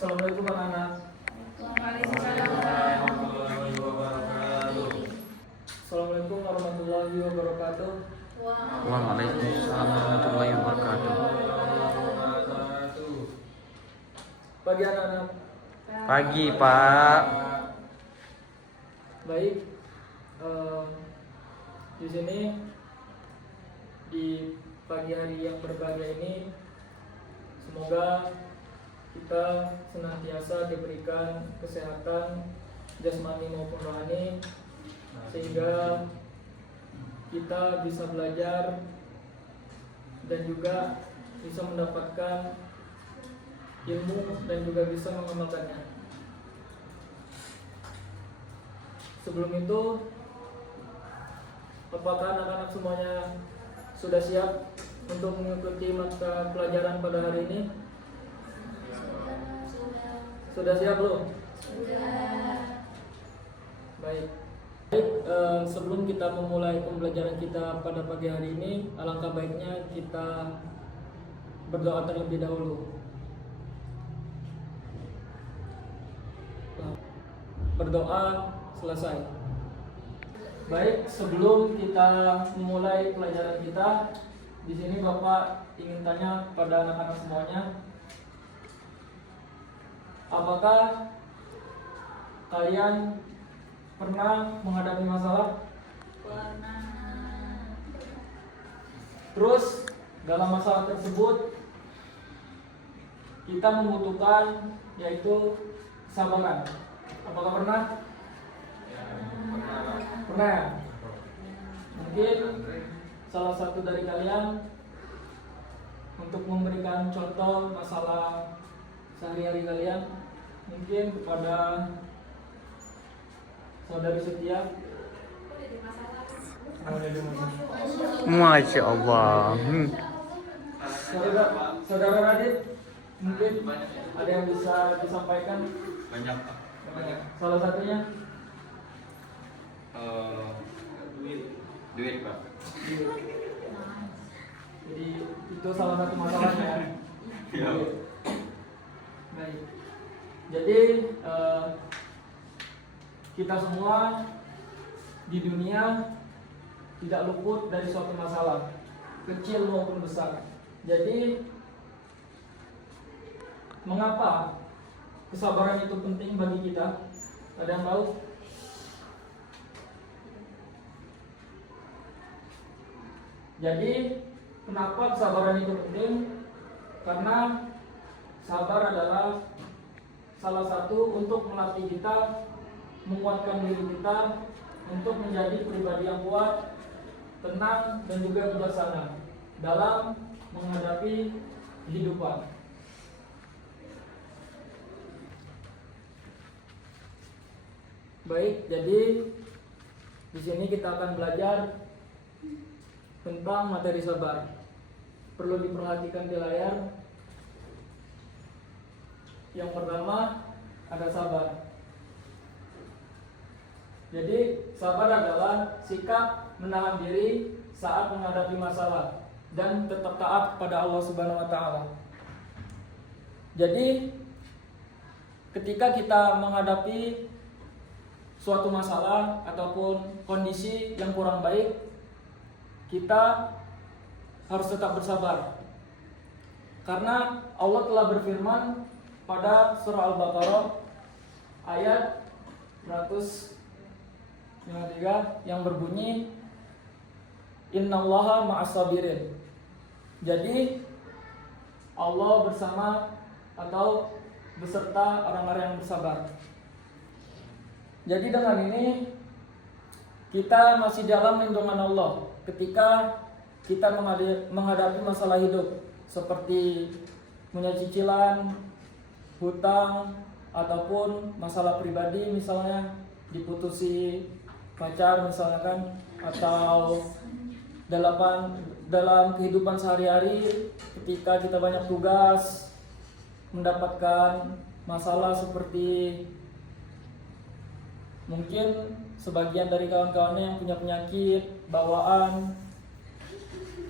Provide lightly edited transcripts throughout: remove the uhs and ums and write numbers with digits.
Assalamualaikum anak-anak. Assalamualaikum warahmatullahi wabarakatuh. Waalaikumsalam warahmatullahi wabarakatuh. Pagi anak-anak. Pagi, Pak. Baik. Di sini di pagi hari yang berbahagia ini, semoga kita senantiasa diberikan kesehatan jasmani maupun rohani, sehingga kita bisa belajar dan juga bisa mendapatkan ilmu dan juga bisa mengamalkannya. Sebelum itu, apakah anak-anak semuanya sudah siap untuk mengikuti mata pelajaran pada hari ini? Sudah siap belum? Sudah. Baik. Sebelum kita memulai pembelajaran kita pada pagi hari ini, alangkah baiknya kita berdoa terlebih dahulu. Berdoa selesai. Baik, sebelum kita memulai pelajaran kita, di sini Bapak ingin tanya pada anak-anak semuanya, apakah kalian pernah menghadapi masalah? Pernah. Terus dalam masalah tersebut kita membutuhkan yaitu kesabaran. Apakah pernah? Pernah ya? Mungkin salah satu dari kalian untuk memberikan contoh masalah sehari-hari kalian, mungkin kepada saudari Setia. Masya Allah. Saudara Radit, mungkin ada yang bisa disampaikan? Banyak. Salah satunya? Duit Pak. Jadi itu salah satu masalahnya. Iya. Baik. Jadi kita semua di dunia tidak luput dari suatu masalah, kecil maupun besar. Jadi mengapa kesabaran itu penting bagi kita? Ada yang tahu? Jadi kenapa kesabaran itu penting? Karena sabar adalah salah satu untuk melatih kita, menguatkan diri kita untuk menjadi pribadi yang kuat, tenang dan juga bijaksana dalam menghadapi kehidupan. Baik, jadi di sini kita akan belajar tentang materi sabar. Perlu diperhatikan di layar. Yang pertama ada sabar. Jadi sabar adalah sikap menahan diri saat menghadapi masalah dan tetap taat pada Allah Subhanahu wa taala. Jadi ketika kita menghadapi suatu masalah ataupun kondisi yang kurang baik, kita harus tetap bersabar. Karena Allah telah berfirman pada surah Al-Baqarah ayat 153 yang berbunyi Innallaha ma'as-sabirin. Jadi Allah bersama atau beserta orang-orang yang bersabar. Jadi dengan ini kita masih dalam lindungan Allah ketika kita menghadapi masalah hidup seperti punya cicilan, hutang, ataupun masalah pribadi, misalnya diputusi pacar misalnya kan, atau dalam kehidupan sehari-hari ketika kita banyak tugas, mendapatkan masalah seperti mungkin sebagian dari kawan-kawannya yang punya penyakit bawaan,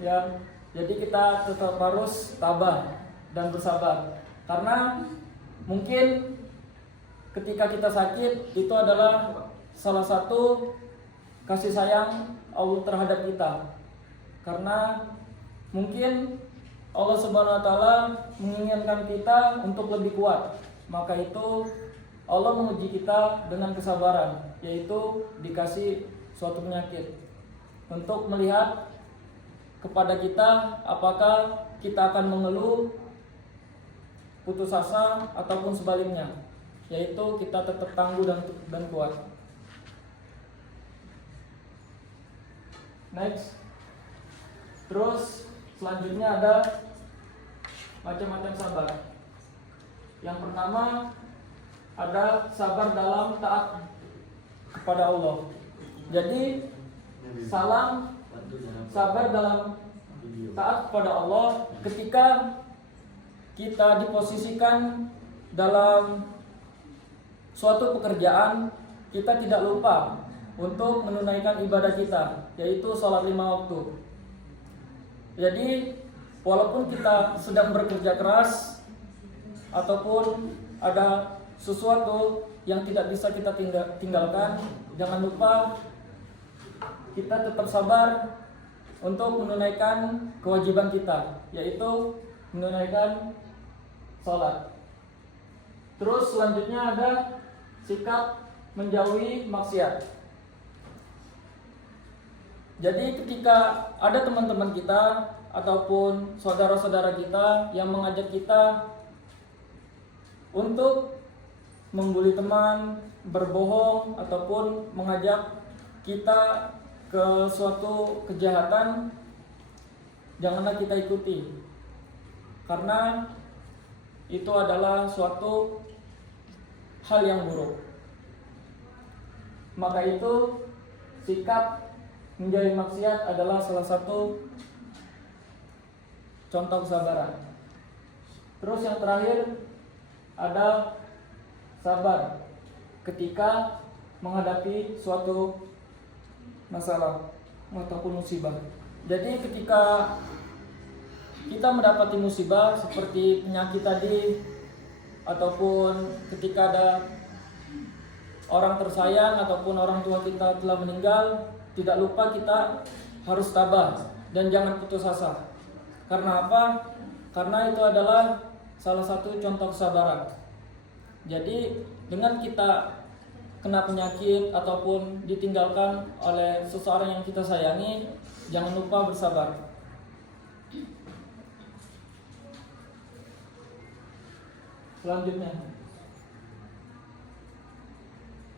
ya. Jadi kita tetap harus tabah dan bersabar, karena Mungkin ketika kita sakit itu adalah salah satu kasih sayang Allah terhadap kita. Karena mungkin Allah Subhanahu wa taala menginginkan kita untuk lebih kuat. Maka itu Allah menguji kita dengan kesabaran, yaitu dikasih suatu penyakit untuk melihat kepada kita apakah kita akan mengeluh, putus asa, ataupun sebaliknya, yaitu kita tetap tangguh dan kuat. Next. Terus selanjutnya ada macam-macam sabar. Yang pertama ada sabar dalam taat kepada Allah. Jadi sabar dalam taat kepada Allah ketika kita diposisikan dalam suatu pekerjaan, kita tidak lupa untuk menunaikan ibadah kita, yaitu sholat 5 waktu. Jadi walaupun kita sedang bekerja keras ataupun ada sesuatu yang tidak bisa kita tinggalkan, jangan lupa kita tetap sabar untuk menunaikan kewajiban kita, yaitu menunaikan sholat. Terus selanjutnya ada sikap menjauhi maksiat. Jadi ketika ada teman-teman kita ataupun saudara-saudara kita yang mengajak kita untuk membuli teman, berbohong, ataupun mengajak kita ke suatu kejahatan, janganlah kita ikuti. Karena itu adalah suatu hal yang buruk. Maka itu sikap menjauhi maksiat adalah salah satu contoh kesabaran. Terus yang terakhir ada sabar ketika menghadapi suatu masalah ataupun musibah. Jadi ketika kita mendapati musibah seperti penyakit tadi, ataupun ketika ada orang tersayang ataupun orang tua kita telah meninggal, tidak lupa kita harus tabah dan jangan putus asa. Karena apa? Karena itu adalah salah satu contoh kesabaran. Jadi dengan kita kena penyakit ataupun ditinggalkan oleh seseorang yang kita sayangi, jangan lupa bersabar. Selanjutnya,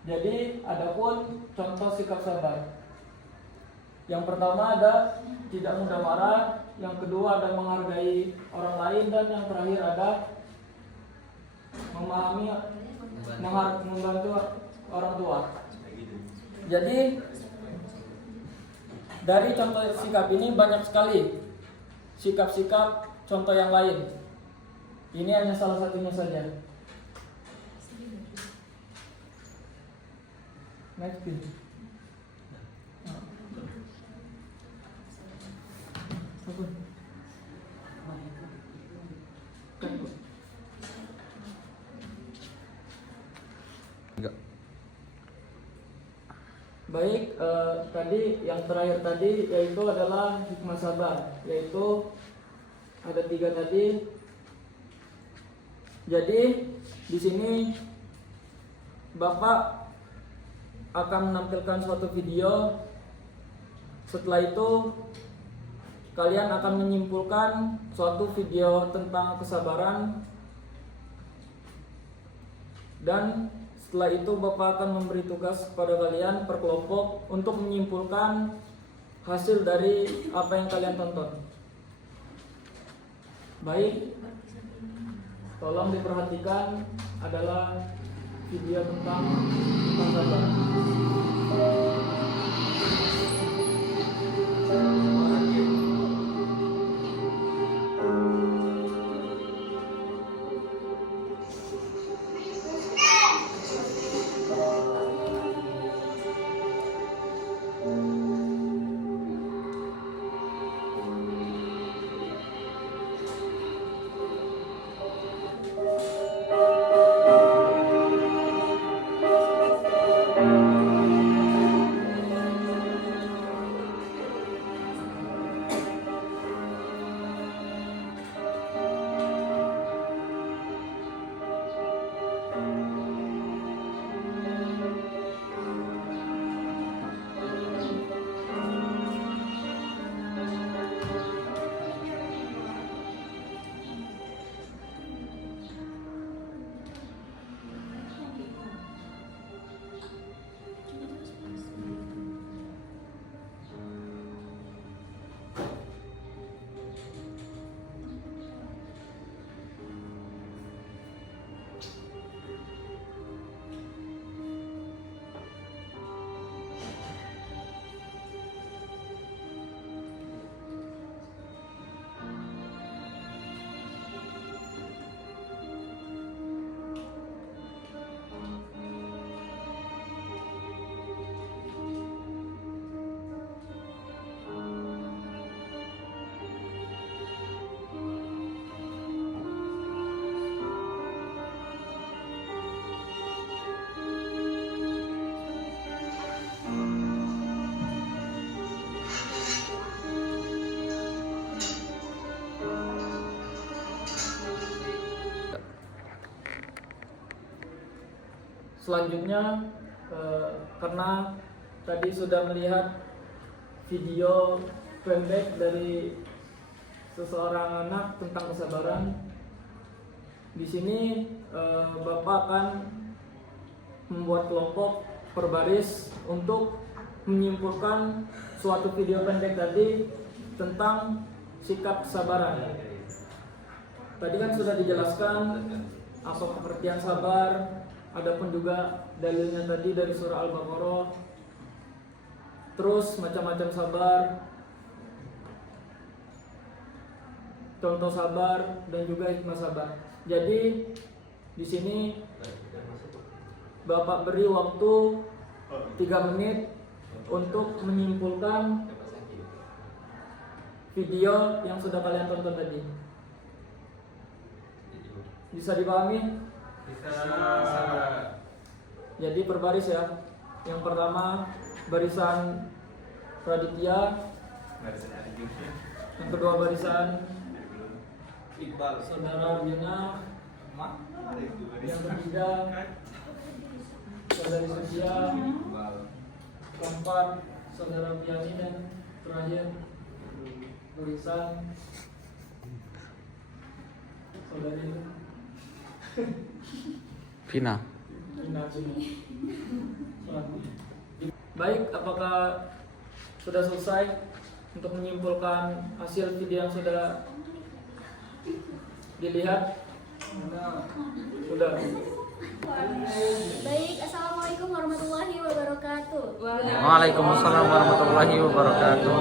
jadi adapun contoh sikap sabar. Yang pertama ada tidak mudah marah, yang kedua ada menghargai orang lain, dan yang terakhir ada membantu orang tua. Jadi dari contoh sikap ini banyak sekali sikap-sikap contoh yang lain. Ini hanya salah satunya saja. Next please. Baik, tadi yang terakhir tadi yaitu adalah hikmah sabar, yaitu ada 3 tadi. Jadi di sini Bapak akan menampilkan suatu video. Setelah itu kalian akan menyimpulkan suatu video tentang kesabaran, dan setelah itu Bapak akan memberi tugas kepada kalian per kelompok untuk menyimpulkan hasil dari apa yang kalian tonton. Baik, tolong diperhatikan, adalah video tentang sabar. selanjutnya karena tadi sudah melihat video pendek dari seseorang anak tentang kesabaran. Di sini Bapak akan membuat kelompok per baris untuk menyimpulkan suatu video pendek tadi tentang sikap kesabaran. Tadi kan sudah dijelaskan apa pengertian sabar, adapun juga dalilnya tadi dari surah Al-Baqarah. Terus macam-macam sabar, contoh sabar dan juga hikmah sabar. Jadi di sini Bapak beri waktu 3 menit untuk menyimpulkan video yang sudah kalian tonton tadi. Bisa dipahami? Bisa. Jadi per baris ya. Yang pertama barisan Raditya, yang kedua barisan Iqbal. saudara Bina, yang ketiga saudari Sofia, keempat saudara Piani, dan terakhir barisan saudari Vina. Bina. Baik, apakah sudah selesai untuk menyimpulkan hasil video yang sudah dilihat? Sudah. Baik, assalamualaikum warahmatullahi wabarakatuh. Waalaikumsalam warahmatullahi wabarakatuh.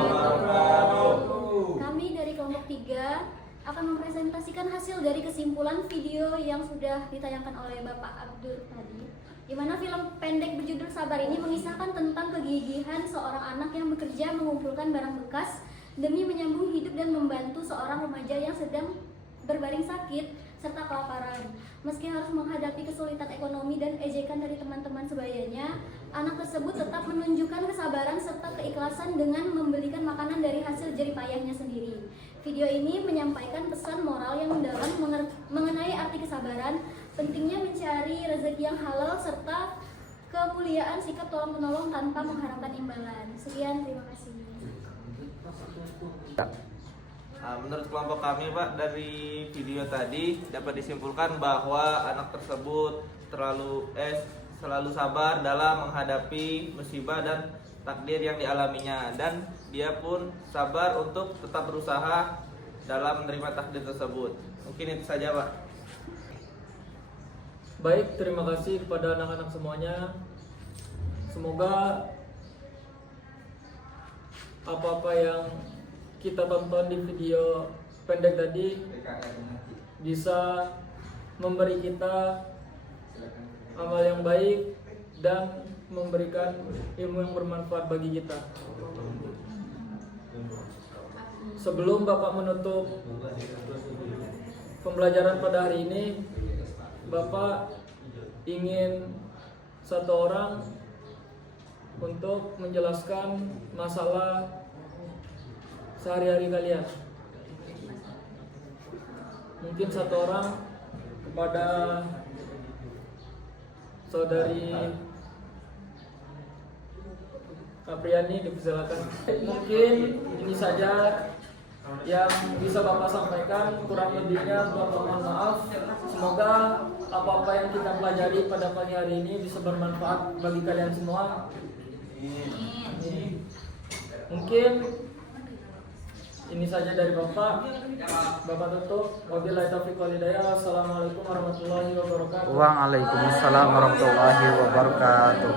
Kami dari kelompok 3 akan mempresentasikan hasil dari kesimpulan video yang sudah ditayangkan oleh Bapak Abdul tadi, di mana film pendek berjudul Sabar ini mengisahkan tentang kegigihan seorang anak yang bekerja mengumpulkan barang bekas demi menyambung hidup dan membantu seorang remaja yang sedang berbaring sakit serta kelaparan. Meski harus menghadapi kesulitan ekonomi dan ejekan dari teman-teman sebayanya, anak tersebut tetap menunjukkan kesabaran serta keikhlasan dengan membelikan makanan dari hasil jerih payahnya sendiri. Video ini menyampaikan pesan moral yang mendalam mengenai arti kesabaran, pentingnya mencari rezeki yang halal, serta kemuliaan sikap tolong-menolong tanpa mengharapkan imbalan. Sekian, terima kasih. Nah, menurut kelompok kami, Pak, dari video tadi dapat disimpulkan bahwa anak tersebut selalu sabar dalam menghadapi musibah dan takdir yang dialaminya, dan dia pun sabar untuk tetap berusaha dalam menerima takdir tersebut. Mungkin itu saja, Pak. Baik, terima kasih kepada anak-anak semuanya. Semoga apa-apa yang kita tonton di video pendek tadi bisa memberi kita amal yang baik dan memberikan ilmu yang bermanfaat bagi kita. Sebelum Bapak menutup pembelajaran pada hari ini, Bapak ingin satu orang untuk menjelaskan masalah sehari-hari kalian. Mungkin satu orang kepada saudari Apriani, dipersilakan. Mungkin ini saja yang bisa Bapak sampaikan, kurang lebihnya Bapak mohon maaf. Semoga apa-apa yang kita pelajari pada pagi hari ini bisa bermanfaat bagi kalian semua. Mungkin ini saja dari Bapak. Bapak tutup. Wabillahi taufiq wal hidayah. Wassalamualaikum warahmatullahi wabarakatuh. Waalaikumsalam warahmatullahi wabarakatuh.